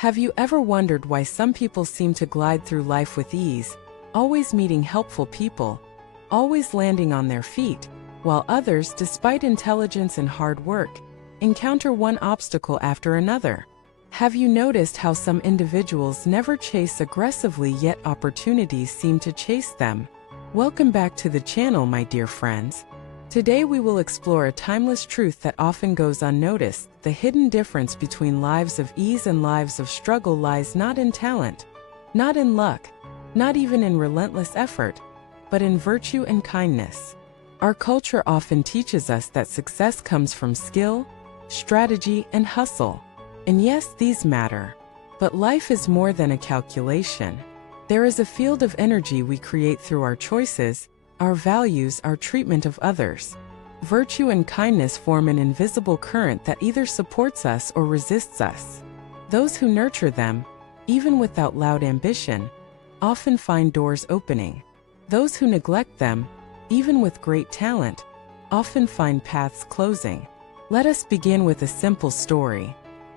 Have you ever wondered why some people seem to glide through life with ease, always meeting helpful people, always landing on their feet, while others, despite intelligence and hard work, encounter one obstacle after another? Have you noticed how some individuals never chase aggressively yet opportunities seem to chase them? Welcome back to the channel, my dear friends. Today we will explore a timeless truth that often goes unnoticed. The hidden difference between lives of ease and lives of struggle lies not in talent, not in luck, not even in relentless effort, but in virtue and kindness. Our culture often teaches us that success comes from skill, strategy, and hustle. And yes, these matter. But life is more than a calculation. There is a field of energy we create through our choices, our values, our treatment of others. Virtue and kindness form an invisible current that either supports us or resists us. Those who nurture them, even without loud ambition, often find doors opening. Those who neglect them, even with great talent, often find paths closing. Let us begin with a simple story.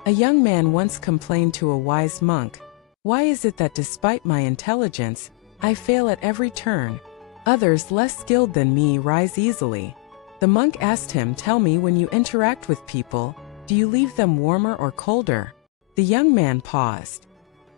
A young man once complained to a wise monk, "Why is it that despite my intelligence, I fail at every turn? Others less skilled than me rise easily." The monk asked him, "Tell me, when you interact with people, do you leave them warmer or colder?" The young man paused.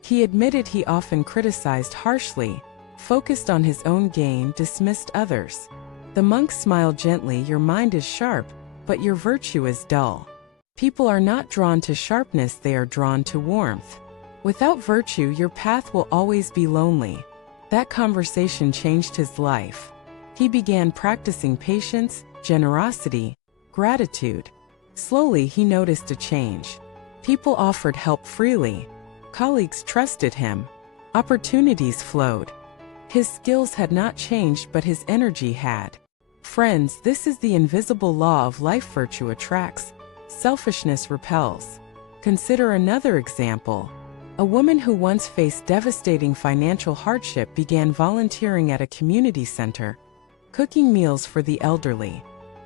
He admitted he often criticized harshly, focused on his own gain, dismissed others. The monk smiled gently, "Your mind is sharp, but your virtue is dull. People are not drawn to sharpness, they are drawn to warmth. Without virtue, your path will always be lonely." That conversation changed his life. He began practicing patience, generosity, gratitude. Slowly, he noticed a change. People offered help freely. Colleagues trusted him. Opportunities flowed. His skills had not changed, but his energy had. Friends, this is the invisible law of life. Virtue attracts, selfishness repels. Consider another example. A woman who once faced devastating financial hardship began volunteering at a community center, cooking meals for the elderly.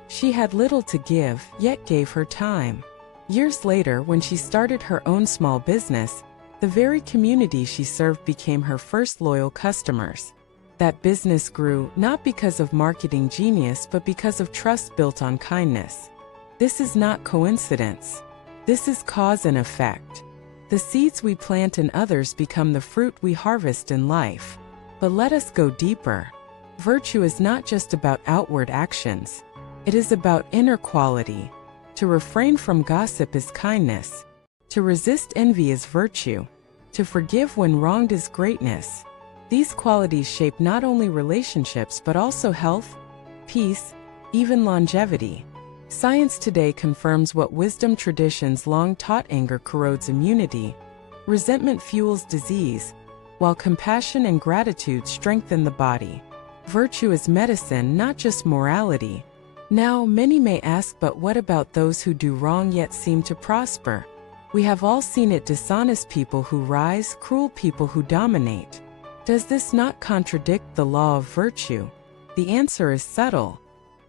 She had little to give, yet gave her time. Years later, when she started her own small business, the very community she served became her first loyal customers. That business grew, not because of marketing genius, but because of trust built on kindness. This is not coincidence. This is cause and effect. The seeds we plant in others become the fruit we harvest in life. But let us go deeper. Virtue is not just about outward actions. It is about inner quality. To refrain from gossip is kindness. To resist envy is virtue. To forgive when wronged is greatness. These qualities shape not only relationships but also health, peace, even longevity. Science today confirms what wisdom traditions long taught: anger corrodes immunity, resentment fuels disease, while compassion and gratitude strengthen the body. Virtue is medicine, not just morality. Now, many may ask, but what about those who do wrong yet seem to prosper? We have all seen it: dishonest people who rise, cruel people who dominate. Does this not contradict the law of virtue? The answer is subtle.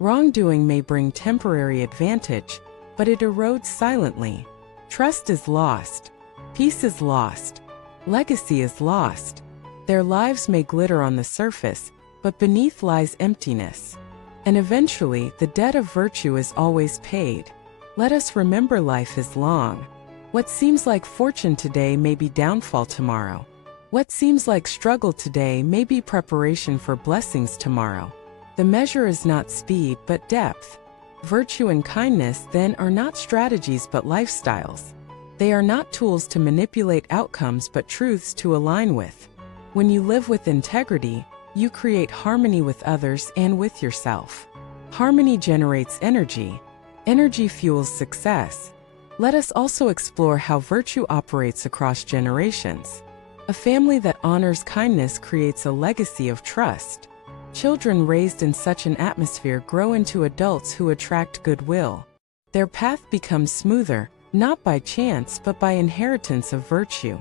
Wrongdoing may bring temporary advantage, but it erodes silently. Trust is lost. Peace is lost. Legacy is lost. Their lives may glitter on the surface, but beneath lies emptiness. And eventually, the debt of virtue is always paid. Let us remember, life is long. What seems like fortune today may be downfall tomorrow. What seems like struggle today may be preparation for blessings tomorrow. The measure is not speed, but depth. Virtue and kindness, then, are not strategies but lifestyles. They are not tools to manipulate outcomes but truths to align with. When you live with integrity, you create harmony with others and with yourself. Harmony generates energy. Energy fuels success. Let us also explore how virtue operates across generations. A family that honors kindness creates a legacy of trust. Children raised in such an atmosphere grow into adults who attract goodwill. Their path becomes smoother, not by chance but by inheritance of virtue.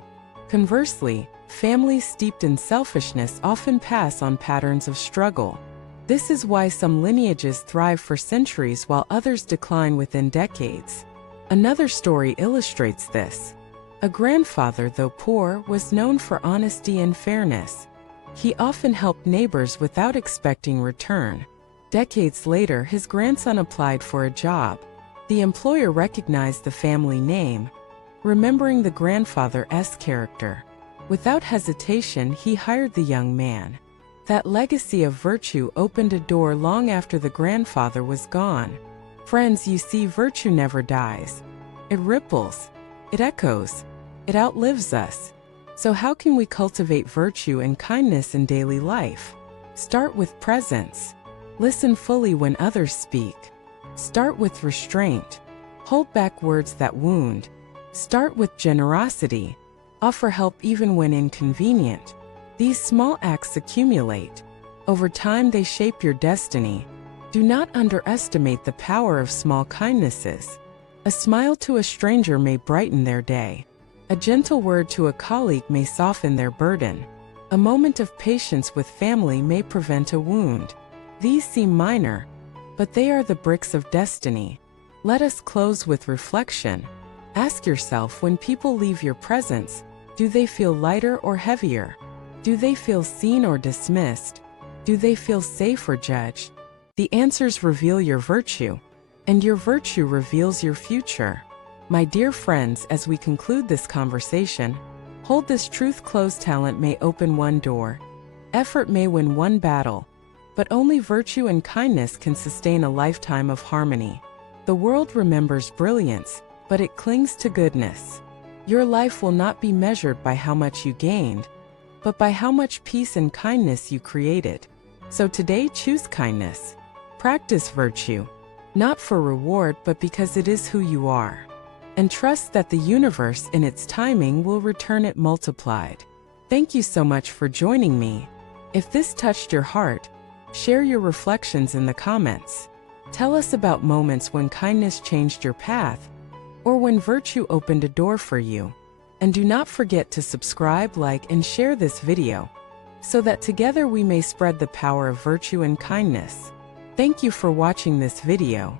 Conversely, families steeped in selfishness often pass on patterns of struggle. This is why some lineages thrive for centuries while others decline within decades. Another story illustrates this. A grandfather, though poor, was known for honesty and fairness. He often helped neighbors without expecting return. Decades later, his grandson applied for a job. The employer recognized the family name, remembering the grandfather's character. Without hesitation, he hired the young man. That legacy of virtue opened a door long after the grandfather was gone. Friends, you see, virtue never dies. It ripples. It echoes. It outlives us. So how can we cultivate virtue and kindness in daily life? Start with presence. Listen fully when others speak. Start with restraint. Hold back words that wound. Start with generosity. Offer help even when inconvenient. These small acts accumulate. Over time, they shape your destiny. Do not underestimate the power of small kindnesses. A smile to a stranger may brighten their day. A gentle word to a colleague may soften their burden. A moment of patience with family may prevent a wound. These seem minor, but they are the bricks of destiny. Let us close with reflection. Ask yourself, when people leave your presence, do they feel lighter or heavier? Do they feel seen or dismissed? Do they feel safe or judged? The answers reveal your virtue, and your virtue reveals your future. My dear friends, as we conclude this conversation, hold this truth close: talent may open one door, effort may win one battle, but only virtue and kindness can sustain a lifetime of harmony. The world remembers brilliance, but it clings to goodness. Your life will not be measured by how much you gained, but by how much peace and kindness you created. So today, choose kindness. Practice virtue, not for reward, but because it is who you are. And trust that the universe in its timing will return it multiplied. Thank you so much for joining me. If this touched your heart, share your reflections in the comments. Tell us about moments when kindness changed your path, or when virtue opened a door for you. And do not forget to subscribe, like, and share this video, so that together we may spread the power of virtue and kindness. Thank you for watching this video.